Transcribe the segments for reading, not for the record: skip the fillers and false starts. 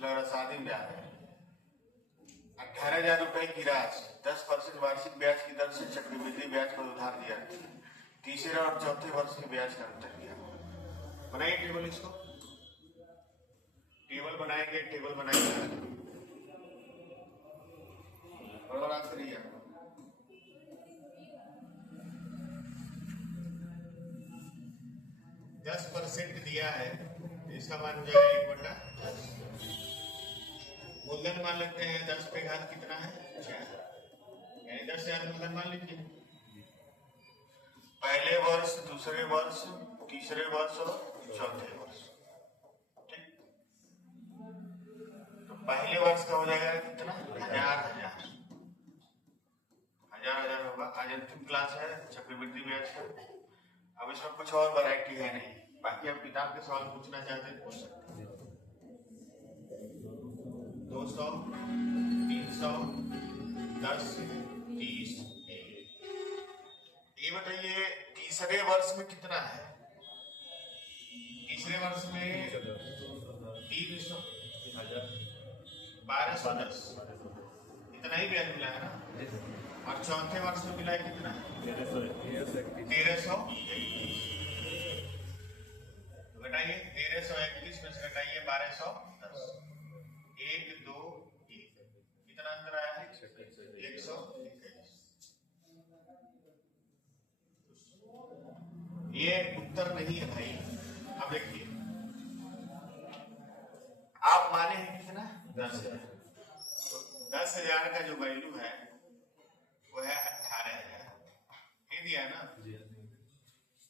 लग शादी में ब्याज है 18,000 रुपए की राशि 10% वार्षिक ब्याज की दर से चक्रवृद्धि ब्याज पर उधार दिया। तीसरे और चौथे वर्ष के ब्याज का अंतर किया। बनाइए टेबल, इसको टेबल बनाएंगे, टेबल बनाएंगे और याद करिए। 10% दिया है, इसका मान हो जाएगा 1/10। मूलधन मान लेते हैं 10 पे घात कितना है 4, यानी 10,000 मूलधन मान लीजिए। पहले वर्ष, दूसरे वर्ष, तीसरे वर्ष और चौथे वर्ष। ठीक, तो पहले वर्ष का हो जाएगा कितना 1,000 होगा। आज अंतिम क्लास है चक्रवृद्धि ब्याज का। अब इसमें कुछ और वैरायटी है नहीं, बाकी आप किताब के सवाल पूछना चाहते हैं पूछ सकते हैं। 200, 300, 10, 30। ये बताइए तीसरे वर्ष में कितना है? तीसरे वर्ष में 300, 1210, इतना ही ब्याज मिला है ना। और चौथे वर्ष में मिला है कितना 1331। घटाइए 1331 में से घटाइए 1210, 1, 2, 1, कितना अंतर आया है 121। ये उत्तर नहीं है भाई। अब देखिए आप माने हैं कितना 10,000, तो 10,000 का जो वैल्यू है वो है 18,000, ये दिया ना।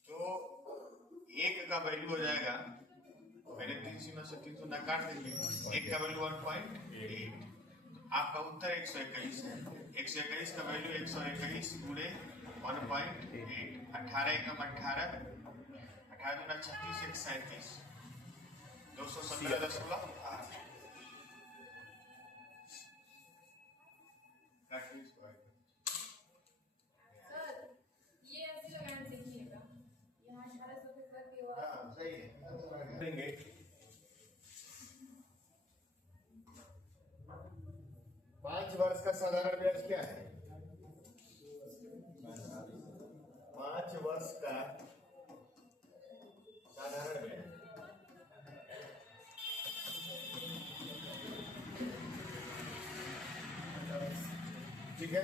तो एक का वैल्यू हो जाएगा, पहले 300 से 300 ना काट देंगे, एक का वैल्यू 1.8, आपका उत्तर 121 है। 121 का वैल्यू 121 गुणे 1.8, 18 एकम 18, 18 दूना 36, 1 37, 217 देंगे। 5 वर्ष का साधारण ब्याज क्या है? 5 वर्ष का साधारण ब्याज ठीक है।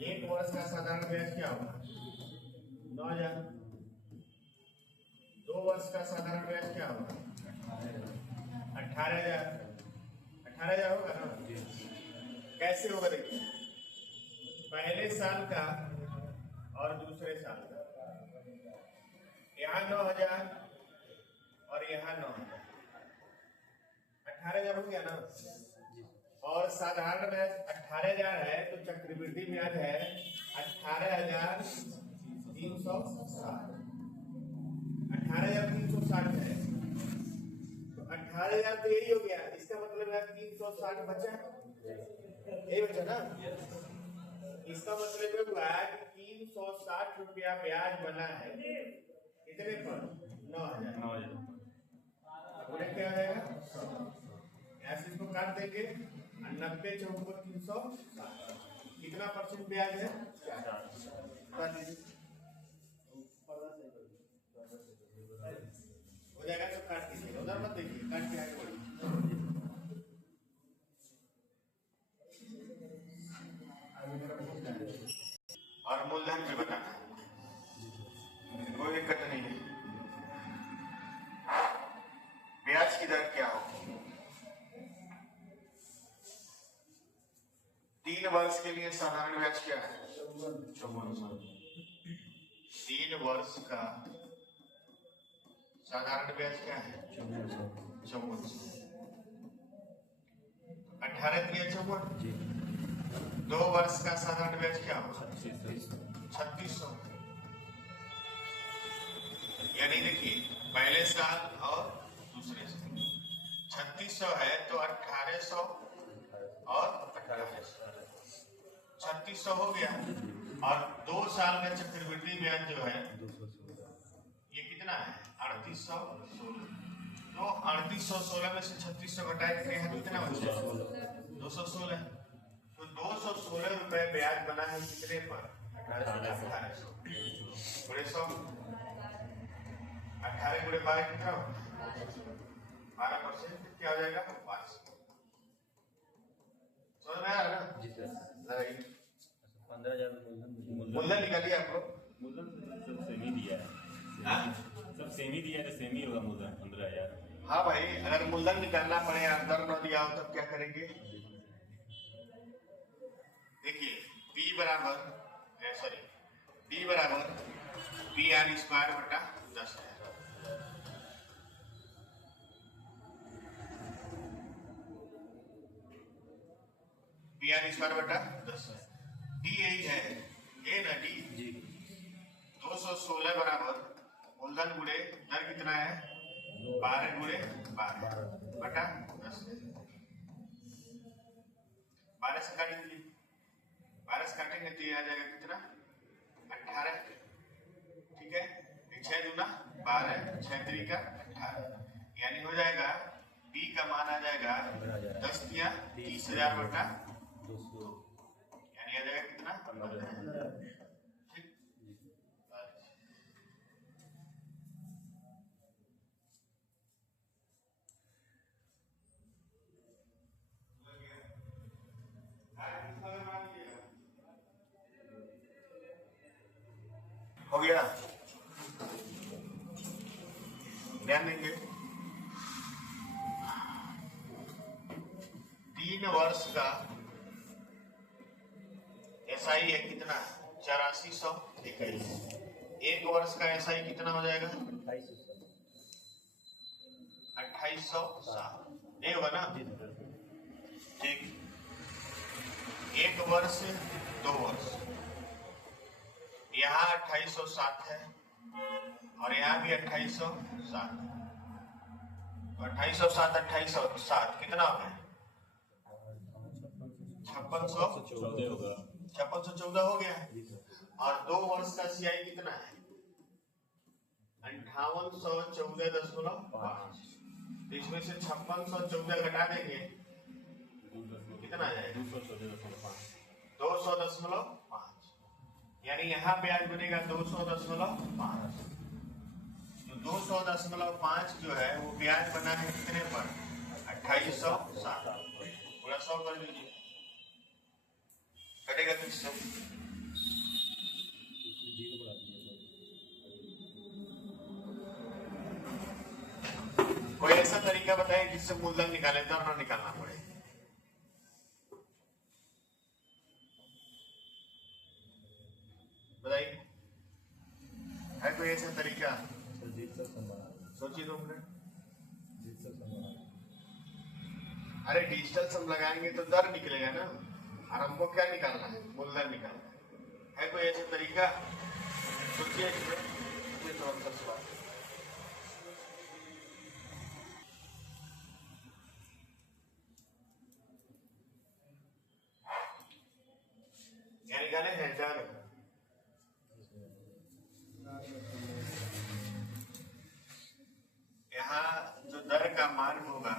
एक वर्ष का साधारण ब्याज क्या होगा 9,000। 2 वर्ष का साधारण ब्याज क्या होगा 18,000। 18,000 होगा ना। कैसे होगा देखिए, पहले साल का और दूसरे साल का, यहाँ 9,000 और यहाँ 9,000, 18,000 हो गया ना। और साधारण ब्याज 18,000 है तो चक्रवृद्धि ब्याज है 18,360। 18,360 है तो 18,000 तो यही हो गया, इसका मतलब है 360 बचा, यही बचा ना। इसका मतलब हुआ कि 360 रुपया ब्याज बना है, कितने पर 9,000। क्या हो जाएगा, ऐसे इसको काट देंगे। 90 चौको 360, कितना परसेंट ब्याज है 4 हो जाएगा। तो काट दीजिए, उधर मत देखिए, काट के आगे बढ़िए। और मूलधन भी बताना है, कोई दिक्कत नहीं है। ब्याज की दर क्या होगी? 3 वर्ष के लिए साधारण ब्याज क्या है 54। 3 वर्ष का साधारण ब्याज क्या है 54। 18 3 54। 2 वर्ष का साधारण ब्याज क्या होगा 3600। यानी देखिए पहले साल और दूसरे साल 3600 है तो 1800 और 1800, 3600 हो गया। और 2 साल का चक्रवृद्धि ब्याज जो है ये कितना है 3816। तो 3816 में से 3600 घटाए हैं कितना बचा 216। तो 216 रुपए ब्याज बना है कितने पर 1800 गुणे 100। 18 गुणे 12 कितना 12% क्या हो जाएगा 5। समझ में आ रहा ना जी सर। 15,000 मूलधन निकालिए आप लोग। मूलधन सब सेम ही दिया है। सब सेम ही दिया है तो सेम ही होगा मूलधन 15,000। हाँ भाई अगर मूलधन निकालना पड़े अंदर न दिया हो तब क्या करेंगे। देखिए P बराबर PR स्क्वायर बटा 10 है। PR स्क्वायर बटा 10 है। D यही है ए ना D जी 216 बराबर मूलधन गुणे दर कितना है 12 गुणे 12 बटा 10। 12 से काटेंगे 12 से काटेंगे तो ये आ जाएगा कितना 18। ठीक है 6 दूना 12 6 3 का 18 यानी हो जाएगा B का मान आ जाएगा 10 दिया 30,000 बटा 200 यानी आ जाएगा कितना 15,000। ठीक हो गया। ध्यान देंगे 3 वर्ष का SI है कितना 8421। 1 वर्ष का SI कितना हो जाएगा 2807 नहीं होगा ना। ठीक 1 वर्ष 2 वर्ष यहाँ 2807 है और यहाँ भी 2807। 2807 2807 कितना हो गया 5614 हो गया। और 2 वर्ष का CI कितना है 5814.5। इसमें से 5614 घटा देंगे कितना आ जाएगा 200.5 यानी यहाँ ब्याज बनेगा 200.5। तो 200.5 जो है वो ब्याज बना है कितने पर 2807 पूरा 100 कर दीजिए कटेगा किससे कोई ऐसा तरीका बताइए जिससे मूलधन निकाले दर न निकालना पड़े। बताइए है कोई ऐसा तरीका सोचिए 2 मिनट। अरे डिजिटल सम लगाएंगे तो दर निकलेगा ना और हमको क्या निकालना है मूलधन निकालना है कोई ऐसा तरीका सोचिए। तो अंतर सवाल निकाले हैं दर यहाँ जो दर का मान होगा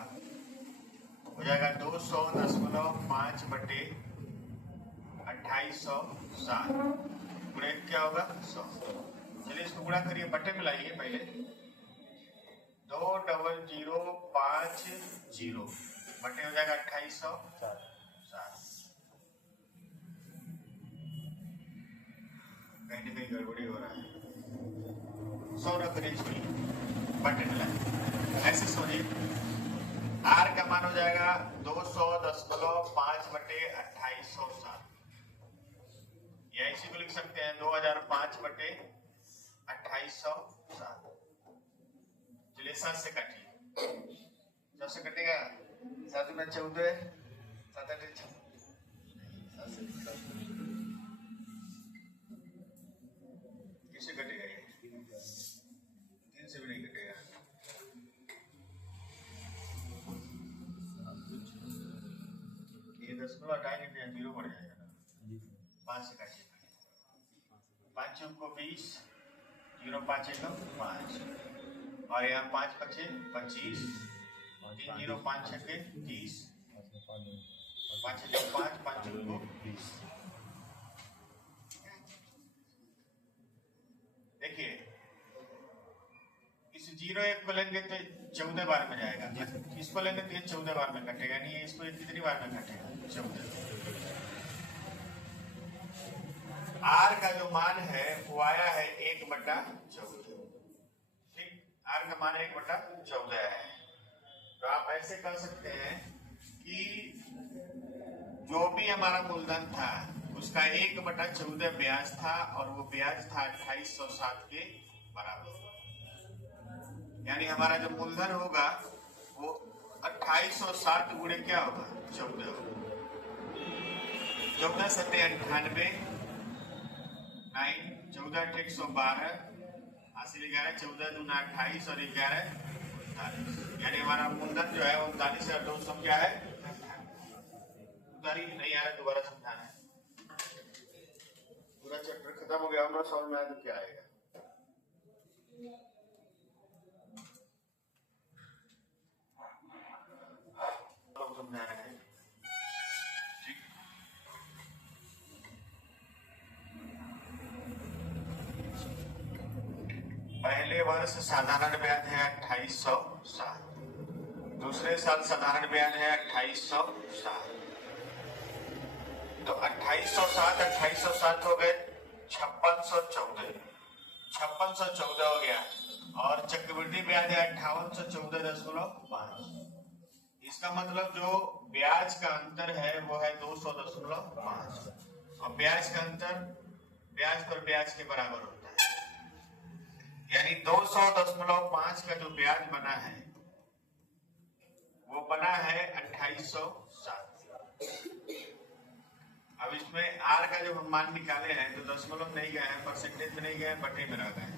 हो जाएगा 200.5 बटे 2807 गुणे क्या होगा 100। चलिए इसको गुणा करिए बटे में लाइए पहले 20050 बटे हो जाएगा 2807। कहीं ना कहीं गड़बड़ी हो रहा है 100 न करिए इसमें बटे में लाइए ऐसे सोचिए R का मान हो जाएगा 200.5 बटे 2807 या इसी को लिख सकते हैं 2005 बटे 2807। चलिए 7 से काटिए 7 से कटेगा 7 में 14 7 किससे कटेगा ये 3 से भी नहीं कटेगा। ये 10 हटाएंगे तो 0 बढ़ जाएगा ना 5 से काटिए 5 चौक को 20, 0 5 एकम 5, और यहाँ 5 पचे 25, 3 0 5 छके 30, 5 एकम 5, 5 चौक को 20। देखिए इस 0 1 को लेंगे तो 14 बार में जाएगा, इसको लेंगे तो ये 14 बार में कटेगा, नहीं है इसको कितनी बार में कटेगा? 14। आर का जो मान है वो आया है 1/14। ठीक, आर का मान 1/14 है। तो आप ऐसे कर सकते हैं कि जो भी हमारा मूलधन था उसका 1/14 ब्याज था, और वो ब्याज था 2807 के बराबर। यानी हमारा जो मूलधन होगा वो 2807 गुणे क्या होगा? 14 होगा। 14 7 98, 14 112, हासिल 11, 14 दूना 28 और 11 39। यानी हमारा मूलधन जो है 39,200 क्या है? उधारी नहीं आ रहा, दोबारा समझाना है। पूरा चैप्टर खत्म हो गया, हमारा समझ में आया तो क्या आएगा? समझाना है। ठीक, पहले वर्ष साधारण ब्याज है 2807, दूसरे साल साधारण ब्याज है 2807। तो 2807 हो गए 5614, 5614 हो गया, और चक्रवृद्धि ब्याज है 5814.5। इसका मतलब जो ब्याज का अंतर है वो है 200.5, और ब्याज का अंतर ब्याज पर ब्याज के बराबर होता है। यानी 200.5 का जो ब्याज बना है वो बना है 2807। अब इसमें आर का जो हम मान निकाले हैं तो दशमलव नहीं गए हैं, परसेंटेज में नहीं गए, बटे में रह गए।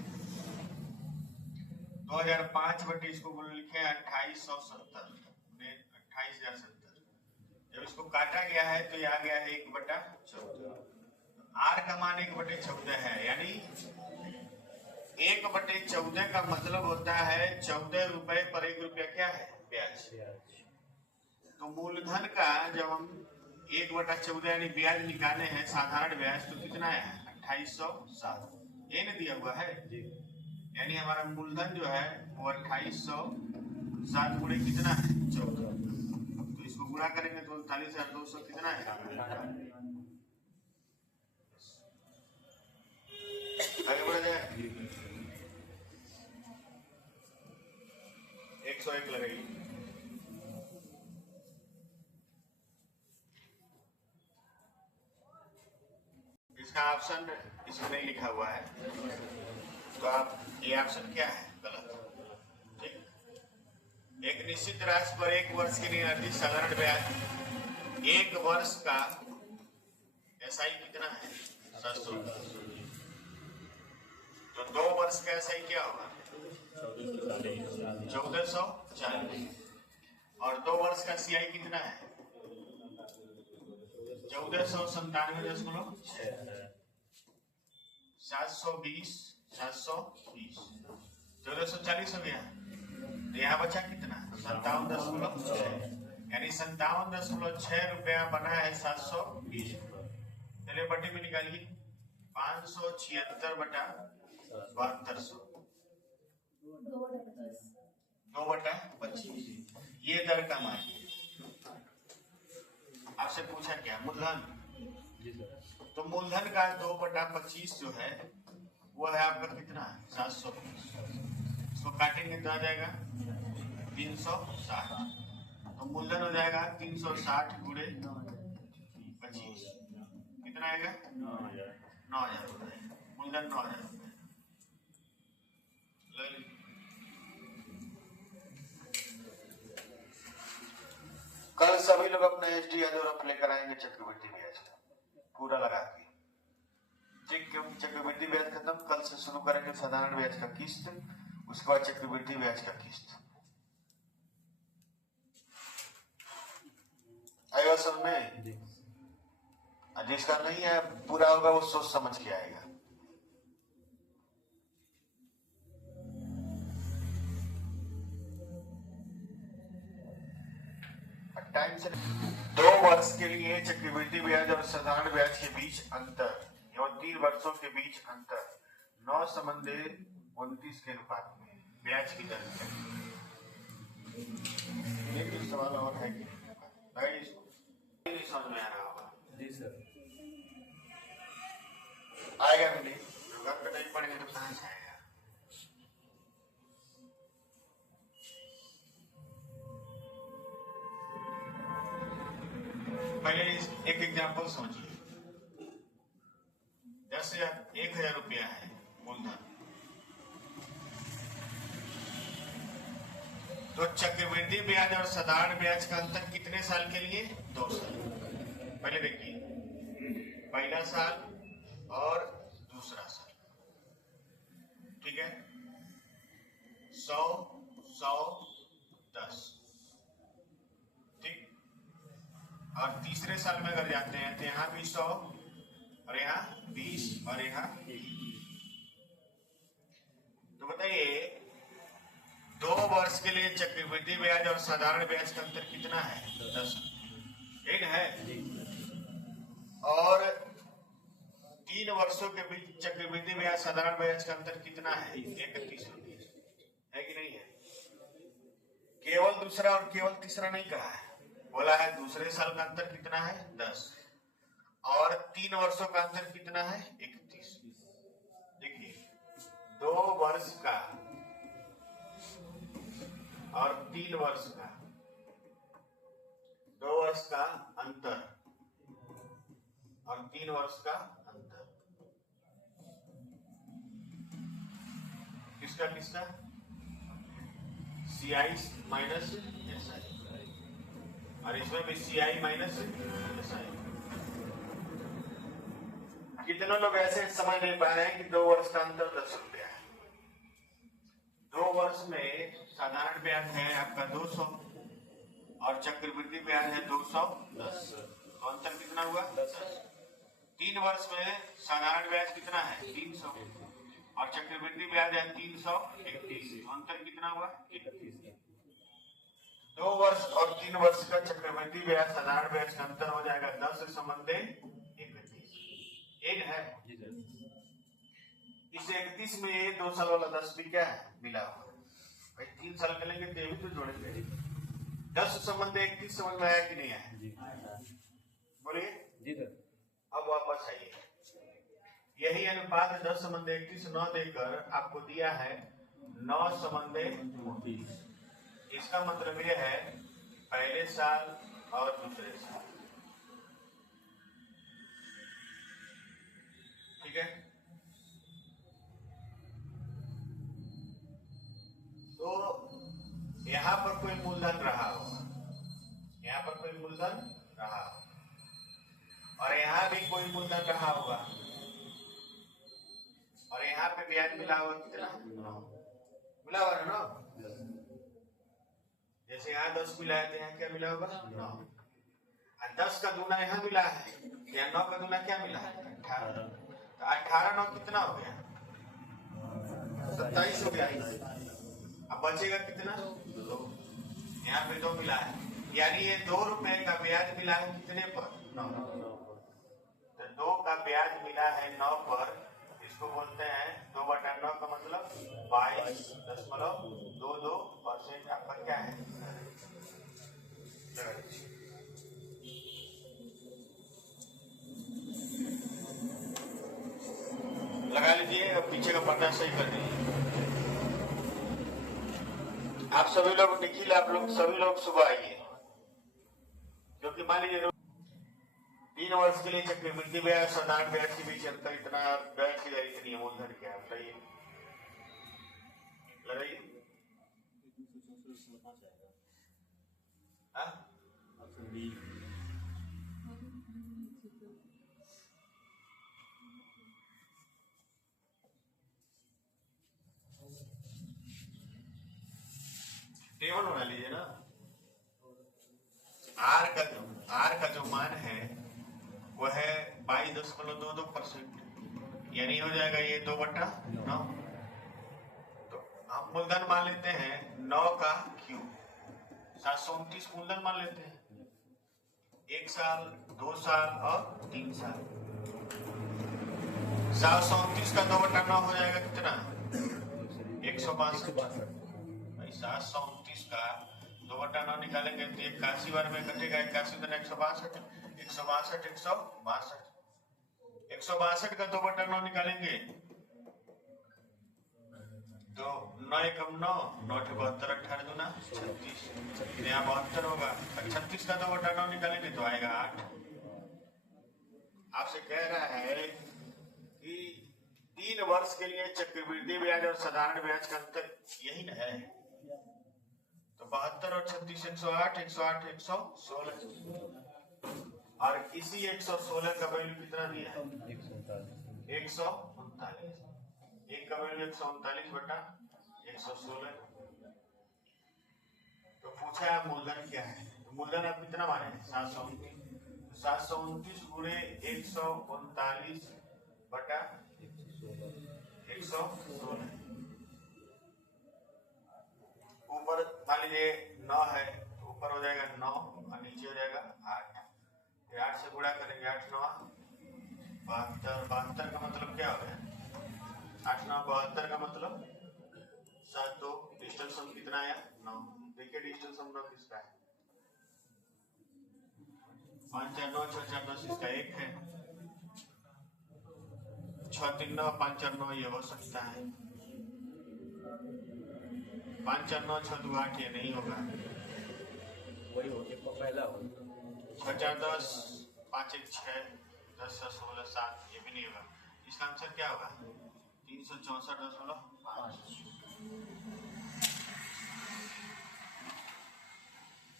2005 बटे इसको लिखे 2870, 28,070। जब इसको काटा गया है तो ये आ गया है 1/14। आर का मान 1/14 है, यानी 1/14 का मतलब होता है 14 रुपए पर 1 रुपया क्या है? ब्याज। तो मूलधन का जब हम 1/14 यानी ब्याज निकाले हैं, साधारण ब्याज, तो कितना है? 2807। ये नहीं दिया हुआ है, यानी हमारा मूलधन जो है वो 2807 गुणे कितना है? 14। तो इसको गुणा करेंगे तो 39,200 कितना है? आगे बढ़ा जाए। 101 लगेगी। इसका ऑप्शन इसमें नहीं लिखा हुआ है, तो आप ये ऑप्शन क्या है? गलत। ठीक, एक निश्चित राशि पर 1 वर्ष के लिए निर्धारित साधारण ब्याज 1 वर्ष का एसआई कितना है? 710। तो 2 वर्ष का एसआई क्या होगा? 1440। और 2 वर्ष का सीआई कितना है? 1497.6। 720, 720, 1440 हो गया। तो यहाँ बचा कितना? 57.6, यानी 57.6 रुपया बना है 720। चलिए बटे में निकालिए, 576/7200, 2/25। ये दर का मान आपसे पूछा क्या? मूलधन। तो मूलधन का 2/25 जो है वो है आपका कितना? 720। इसको काटेंगे तो आ जाएगा 360। तो मूलधन हो जाएगा 360 गुणे 25, कितना आएगा? 9,000 रुपए। मूलधन 9,000 रुपए। कल सभी लोग अपने एसडी अधूरप लेकर आएंगे चक्रवृद्धि ब्याज का पूरा लगा के। ठीक, क्योंकि चक्रवृद्धि ब्याज खत्म, कल से शुरू करेंगे साधारण ब्याज का किस्त, उसके बाद चक्रवृद्धि ब्याज का किस्त। आएगा सब में? जिसका नहीं है पूरा होगा वो सोच समझ के आएगा। टाइम से 2 वर्ष के लिए चक्रवृद्धि ब्याज और साधारण ब्याज के बीच अंतर एवं 3 वर्षों के बीच अंतर 9:29 के अनुपात में ब्याज की दर है। ये भी सवाल और है कि नहीं समझ में आ रहा होगा? जी सर। आएगा भी नहीं, घर पे नहीं पढ़ेंगे तो कहाँ से आएगा? पहले एक एग्जांपल समझिए। 1,000 रुपया है मूलधन, तो चक्रवृद्धि ब्याज और साधारण ब्याज का अंतर कितने साल के लिए? 2 साल। पहले देखिए, पहला साल और दूसरा साल, ठीक है। 100, 100, 10, ठीक। और तीसरे साल में अगर जाते हैं तो यहाँ भी 100 और यहाँ 20 और यहाँ 1। तो बताइए 2 वर्ष के लिए चक्रवृद्धि ब्याज और साधारण ब्याज का अंतर कितना है? 10 है। और 3 वर्षों के बीच चक्रवृद्धि ब्याज साधारण ब्याज का अंतर कितना है? 31 रुपये है कि नहीं है? केवल दूसरा और केवल तीसरा नहीं कहा है, बोला है दूसरे साल का अंतर कितना है? 10 और 3 वर्षों का अंतर कितना है? 31। देखिए 2 वर्ष का और 3 वर्ष का, 2 वर्ष का अंतर और 3 वर्ष का अंतर किसका किसका? CI माइनस SI, और इसमें भी CI माइनस SI। कितने लोग ऐसे समझ नहीं पा रहे हैं कि 2 वर्ष का अंतर 10 रुपया है। 2 वर्ष में साधारण ब्याज है आपका 200 और चक्रवृद्धि ब्याज है 210, तो अंतर कितना हुआ? 10। 3 वर्ष में साधारण ब्याज कितना है? 300 और चक्रवृद्धि ब्याज है 331, तो अंतर कितना हुआ? 31। 2 वर्ष और 3 वर्ष का चक्रवृद्धि ब्याज साधारण ब्याज का अंतर हो जाएगा 10 संबंधे 31। एक है इस 31 में ये 2 साल वाला 10 भी क्या है? मिला हुआ। भाई 3 साल के लेंगे तो भी तो जोड़ेंगे। 10 संबंध 31 समझ में आया कि नहीं आया? बोलिए जी सर। अब वापस आइए, यही अनुपात 10 संबंध 31 न देकर आपको दिया है 9 संबंध 29। इसका मतलब यह है पहले साल और दूसरे साल, ठीक है। तो यहां पर कोई मूलधन रहा होगा, यहां पर कोई मूलधन रहा होगा और यहां भी कोई मूलधन रहा होगा और यहां पे ब्याज मिला हुआ कितना? 9 मिला हुआ है ना। जैसे यहाँ 10 मिला है तो यहाँ क्या मिला होगा? 9। 10 का दूना यहाँ मिला है, यहाँ 9 का दूना क्या मिला है? 18। तो 18 9 कितना हो गया? 27 हो गया। अब बचेगा कितना? 2। यहाँ पे 2 मिला है, यानी ये 2 रुपए का ब्याज मिला है कितने पर? 9। तो 2 का ब्याज मिला है 9 पर, इसको बोलते हैं 2/9 का मतलब 22.22% आपका क्या है? लगा लीजिए, अब पीछे का पन्ना सही कर दीजिए। आप सभी लोग, निखिल आप लोग सभी लोग सुबह आइए, क्योंकि मान लीजिए 3 वर्ष के लिए चक्रवृद्धि ब्याज साधारण ब्याज के बीच अंतर इतना, ब्याज की दर इतनी, मूलधन क्या है बताइए, लगाइए। टेबल बना लीजिए ना। आर का जो मान है वो है 22.22%, यानी हो जाएगा ये 2/9। तो हम मूलधन मान लेते हैं 9 का क्यूब, 729 मूलधन मान लेते हैं। 1 साल, 2 साल और 3 साल। 729 का 2/9 हो जाएगा कितना? 162। भाई 729 का 2/9 निकालेंगे तो 81 बार में कटेगा। 81 दिन 162, 162, 162 का 2/9 निकालेंगे तो 9 एकम 9, 9 72, 18 दूना 36, यहाँ 72 होगा। 36 का 2/9 निकालेंगे तो आएगा 8। आपसे कह रहा है कि 3 वर्ष के लिए चक्रवृद्धि ब्याज और साधारण ब्याज का अंतर यही न है। तो 72 और 36 108, 108 116 और इसी 116 का वैल्यू कितना दिया है? 139। एक का वैल्यू 139/116। तो पूछा है मूलधन क्या है, तो मूलधन आप कितना माने? 729। 729 गुणे 139/116। ऊपर मान लीजिए 9 है तो ऊपर हो जाएगा 9 और नीचे हो जाएगा 8। 8 से गुणा करेंगे, 8 9 72। 72 का मतलब क्या हो गया? 8 9 72 का मतलब 7 2। डिजिटल सम कितना आया? 9। देखिए डिजिटल सम 9 किसका है? 5 4 9 6 4 10 इसका 1 है। 6 3 9 5 4 9 ये हो सकता है। 5 4 9 6 2 8 ये नहीं होगा। वही हो एक पहला हो 6 4 10 5 1 6 10 16 7 ये भी नहीं होगा। इसका आंसर क्या होगा? 364.5।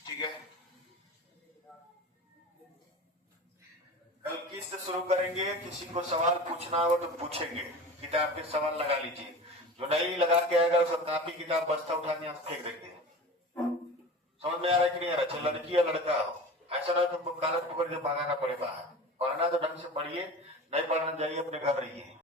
ठीक है, कल किससे शुरू करेंगे? किसी को सवाल पूछना हो तो पूछेंगे, किताब के सवाल लगा लीजिए। जो नहीं लगा के आएगा उसका कापी किताब बस्ता उठा के यहाँ से फेंक देंगे। समझ में आ रहा है कि नहीं आ रहा? चाहे लड़की या लड़का हो, ऐसा ना तो कागज पकड़ के भागाना पड़े बाहर। पढ़ना तो ढंग से पढ़िए, नहीं पढ़ना जाइए अपने घर रहिए।